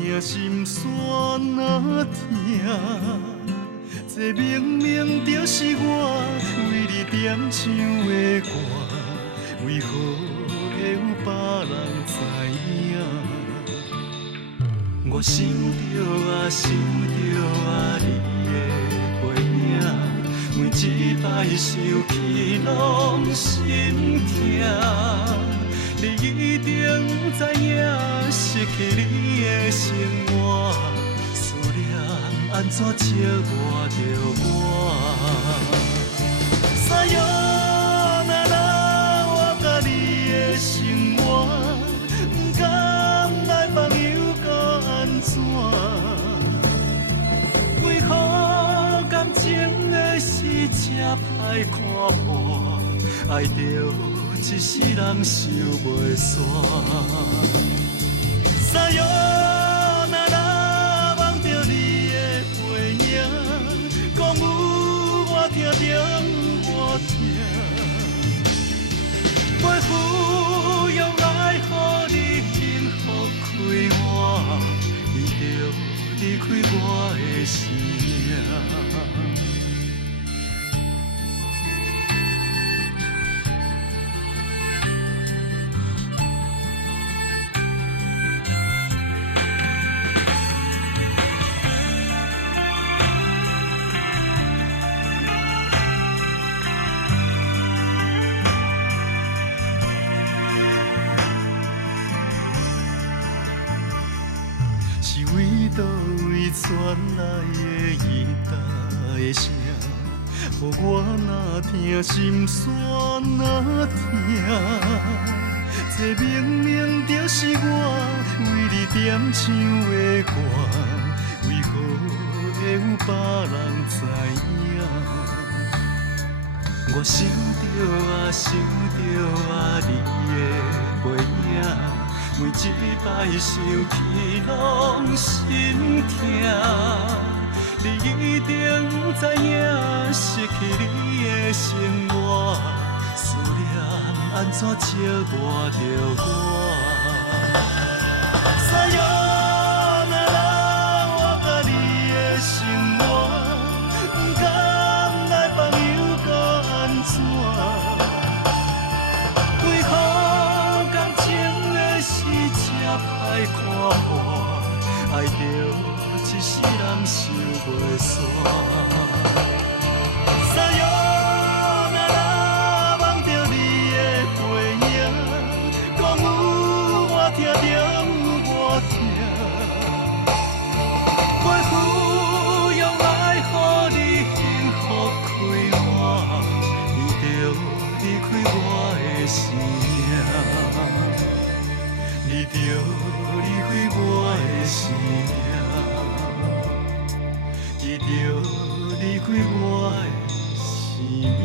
疼，心酸若疼。这明明就是我为你点唱的歌，为何会有别人知影？我想着啊，想着啊，你的背影，每一摆想起拢心痛。你一定知影，失去你的生活，思念安怎笑我着我？三月那那，我甲你的生活，不甘来朋友搁安怎？为何感情的事这歹看破？爱着一世人受袂煞。三月那那，望着你的背影，讲有我听着有我听，袂负用爱予你幸福开换，你着离开我的生命。是为倒位传来的伊答的声，予我若听心酸若疼。这明明就是我为你点唱的歌，为何会有别人知影？我想着啊，想着啊，你的背影。每一摆想起拢心痛，你一定知影，失去你的生活，思念安怎笑我着我？三月那那，我甲你的生活，不甘来朋友搁安怎？为何感情的事这歹看破？爱着一世人受袂煞。三月那那，望着你的背影，讲有我听着有我听，袂负用爱予你幸福开换，你着离开我的生命。你着离开我的生命，你着离开我的生命。